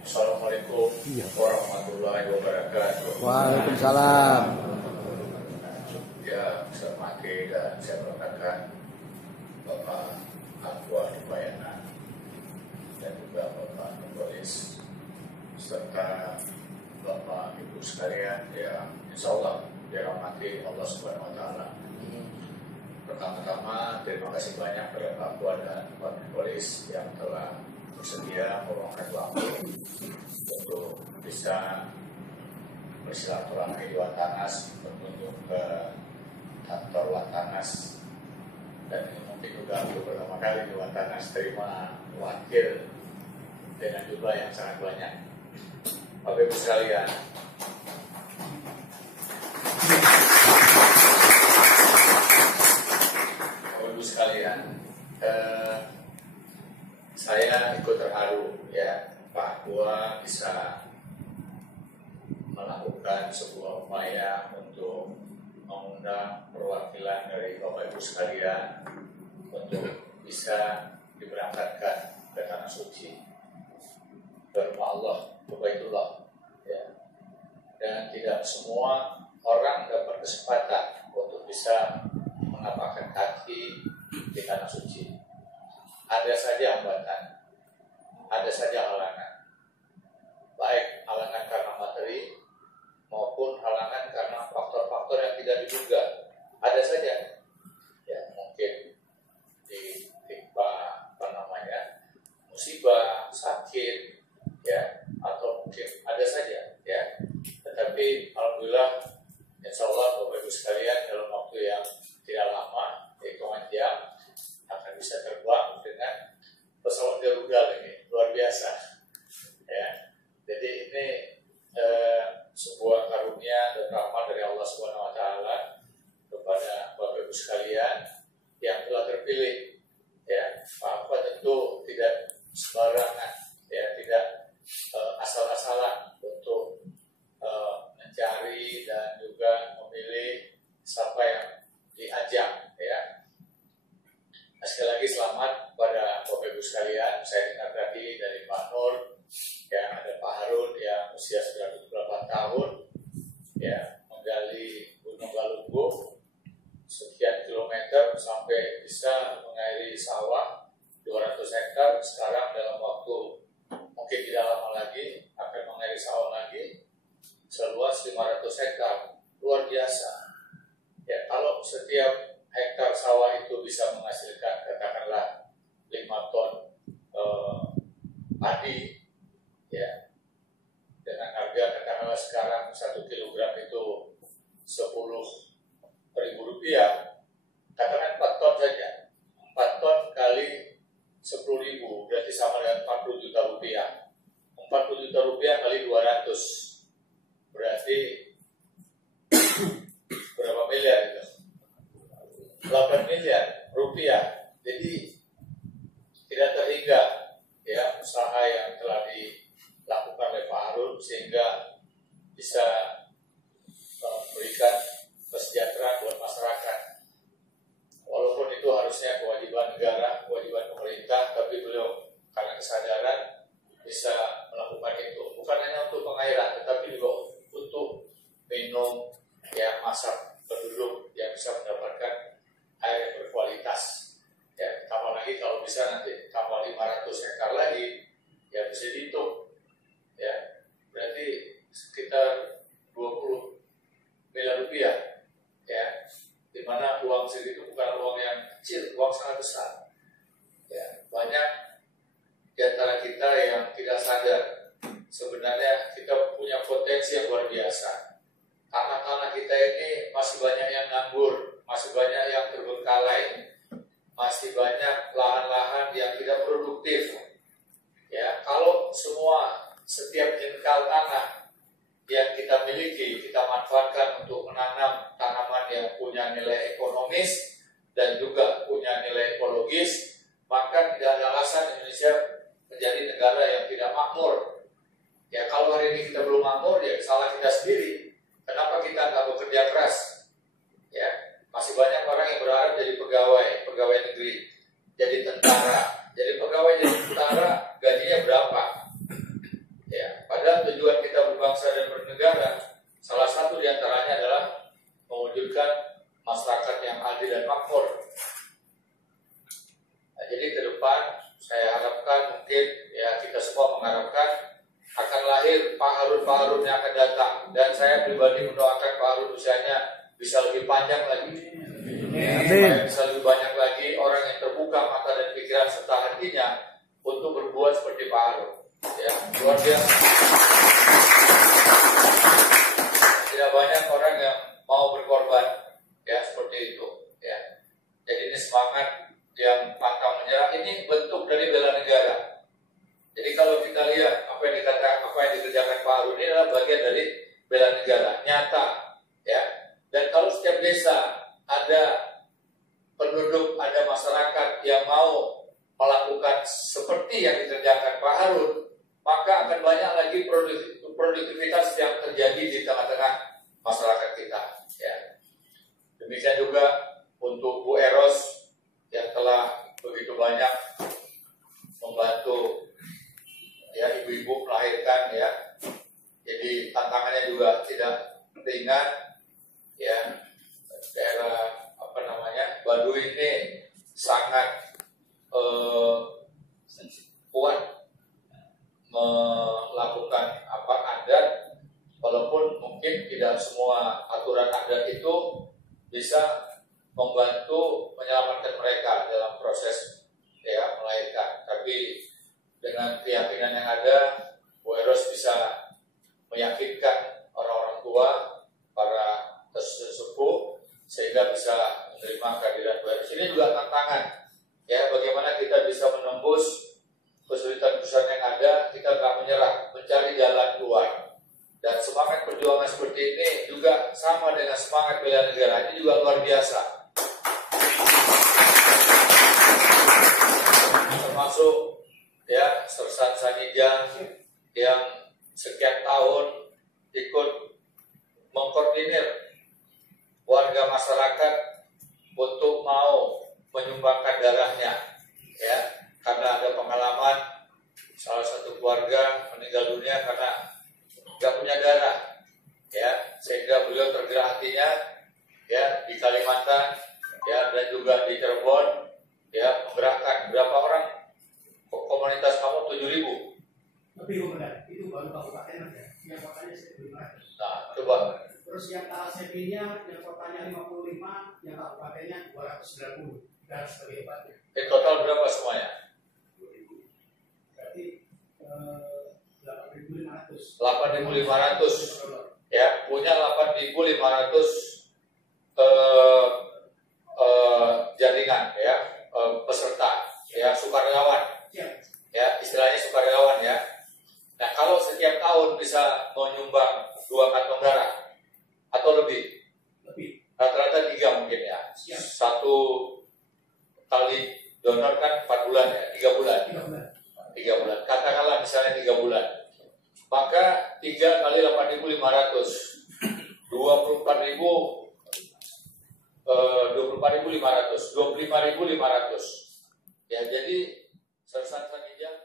Assalamualaikum warahmatullahi wabarakatuh. Waalaikumsalam. Ya, saya mati dan saya berkatakan Bapak Aqua Dubayana dan juga Bapak Nulis serta Bapak Ibu sekalian yang insya Allah dirahmati Allah Subhanahu Wa Taala. Pertama-tama terima kasih banyak kepada Pak Aqua dan Pak Nulis yang telah bersedia meluangkan waktu untuk bisa bersilaturahmi di Watanas, berkunjung ke kantor Watanas, dan ini mungkin juga untuk pertama kali di Watanas terima wakil dengan jumlah yang sangat banyak. Bapak Ibu sekalian, saya ikut terharu ya Pak Aqua bisa melakukan sebuah upaya untuk mengundang perwakilan dari Bapak Ibu sekalian untuk bisa diberangkatkan ke Tanah Suci, ke rumah Allah, ke Baitullah ya. Dan tidak semua orang dapat kesempatan untuk bisa menapakkan kaki di Tanah Suci. Ada saja hambatan, ada saja halangan, baik halangan karena materi maupun halangan karena faktor-faktor yang tidak diduga. Ada saja, ya mungkin ditimpa musibah, sakit, ya atau mungkin ada saja, ya. Tetapi alhamdulillah, insya Allah Bapak Ibu sekalian dalam waktu yang tidak lama, hitungan jam, akan bisa terbang dengan pesawat Garuda ini, luar biasa ya. Jadi ini sebuah karunia dan rahmat dari Allah Subhanahu Wa Taala kepada Bapak Ibu sekalian yang telah terpilih ya. Pak Aqua tentu tidak sembarangan ya, tidak asal-asalan untuk mencari dan juga memilih siapa yang diajak ya. Sekali lagi selamat kepada Bapak Ibu sekalian. Saya dengar tadi dari Pak Nur, ya ada Pak Harun yang usia sudah 78 tahun, ya menggali Gunung Galunggung sekian kilometer sampai bisa mengairi sawah 200 hektar. Sekarang dalam waktu mungkin tidak lama lagi akan mengairi sawah lagi seluas 500 hektar, luar biasa. Ya kalau setiap hektar sawah itu bisa menghasilkan katakanlah 5 ton padi ya, dengan harga katakanlah sekarang 1 kilogram itu 10.000 rupiah, katakan 4 ton saja, 4 ton kali 10.000 berarti sama dengan 40 juta rupiah. 40 juta rupiah kali 200 berarti berapa miliar itu? 8 miliar rupiah. Jadi tidak terhingga ya usaha yang telah dilakukan oleh Pak Harun sehingga bisa memberikan kesejahteraan buat masyarakat. Walaupun itu harusnya kewajiban negara, kewajiban pemerintah, tapi beliau karena kesadaran bisa melakukan itu. Bukan hanya untuk pengairan, tetapi juga untuk minum ya, masak penduduk yang bisa mendapatkan air yang berkualitas ya. Tambah lagi kalau bisa nanti tambah 500 hektar lagi ya, bisa dihitung ya, berarti sekitar 20 miliar rupiah ya, dimana uang segitu bukan uang yang kecil, uang sangat besar ya. Banyak di antara kita yang tidak sadar sebenarnya kita punya potensi yang luar biasa. Tanah-tanah kita ini masih banyak yang nganggur, masih banyak yang terbengkalai, masih banyak lahan-lahan yang tidak produktif. Ya, kalau setiap jengkal tanah yang kita miliki kita manfaatkan untuk menanam tanaman yang punya nilai ekonomis dan juga punya nilai ekologis, maka tidak ada alasan Indonesia menjadi negara yang tidak makmur. Ya, kalau hari ini kita belum makmur, ya salah kita sendiri. Kenapa kita nggak bekerja keras? Ya, masih banyak orang yang berharap jadi pegawai negeri, jadi tentara. Jadi pegawai jadi tentara gajinya berapa? Ya, berbangsa dan bernegara, salah satu diantaranya adalah mewujudkan masyarakat yang adil dan makmur. Nah, jadi ke depan saya harapkan, mungkin ya kita semua mengharapkan akan lahir Pak Harun yang akan datang, dan saya pribadi mendoakan Pak Harun usianya bisa lebih panjang lagi, supaya bisa lebih banyak lagi orang yang terbuka mata dan pikiran serta hatinya untuk berbuat seperti Pak Harun. Ya, luar biasa. Tidak banyak orang yang mau berkorban, ya seperti itu. Ya, jadi ini semangat yang pantang menyerah. Ini bentuk dari bela negara. Jadi kalau kita lihat apa yang dikerjakan Pak Harun ini adalah bagian dari bela negara nyata, ya. Dan kalau setiap desa ada penduduk, ada masyarakat yang mau melakukan seperti yang dikerjakan Pak Harun, maka akan banyak lagi produktivitas yang terjadi di tengah-tengah masyarakat kita. Ya. Demikian juga untuk Bu Eros yang telah begitu banyak membantu ya ibu-ibu melahirkan, ya. Jadi tantangannya juga tidak ringan, ya. Daerah Baduy ini sangat kuat melakukan adat, walaupun mungkin tidak semua aturan adat itu bisa membantu menyelamatkan mereka dalam proses ya melahirkan. Tapi dengan keyakinan yang ada, Bu Eros bisa meyakinkan orang-orang tua, para sesepuh, sehingga bisa menerima kehadiran Bu Eros. Ini juga tantangan, ya, bagaimana kita bisa menembus kesulitan-kesulitan yang ada, kita nggak menyerah, mencari jalan keluar. Dan semangat perjuangan seperti ini juga sama dengan semangat bela negara, ini juga luar biasa. Termasuk ya Sersan Sanija yang sekian tahun ikut mengkoordinir warga masyarakat untuk mau menyumbangkan darahnya, ya, karena ada pengalaman salah satu keluarga meninggal dunia karena nggak punya darah, ya, sehingga beliau tergerak hatinya, ya, di Kalimantan, ya, dan juga di Cirebon, ya, menggerakkan berapa orang komunitas kamu 7.000. Tapi itu baru kabupaten aja, yang kotanya 1.500. Nah, coba. Terus yang thalassemia yang kotanya 55, yang kabupatennya 290. Dan sebagai obatnya. Total berapa semuanya? Berarti 8.500. 8.500. Ya, punya 8.500 jaringan, ya, peserta, ya, sukarelawan. Ya, istilahnya sukarelawan, ya. Nah, kalau setiap tahun bisa menyumbang 2 kantong darah atau lebih, rata-rata 3 mungkin, ya. Satu kali donor kan 4 bulan, ya, 3 bulan. 3 bulan. Katakanlah misalnya 3 bulan. Maka 3 kali 8.500, 24.500, 25.500. Ya, jadi Sersan Sanija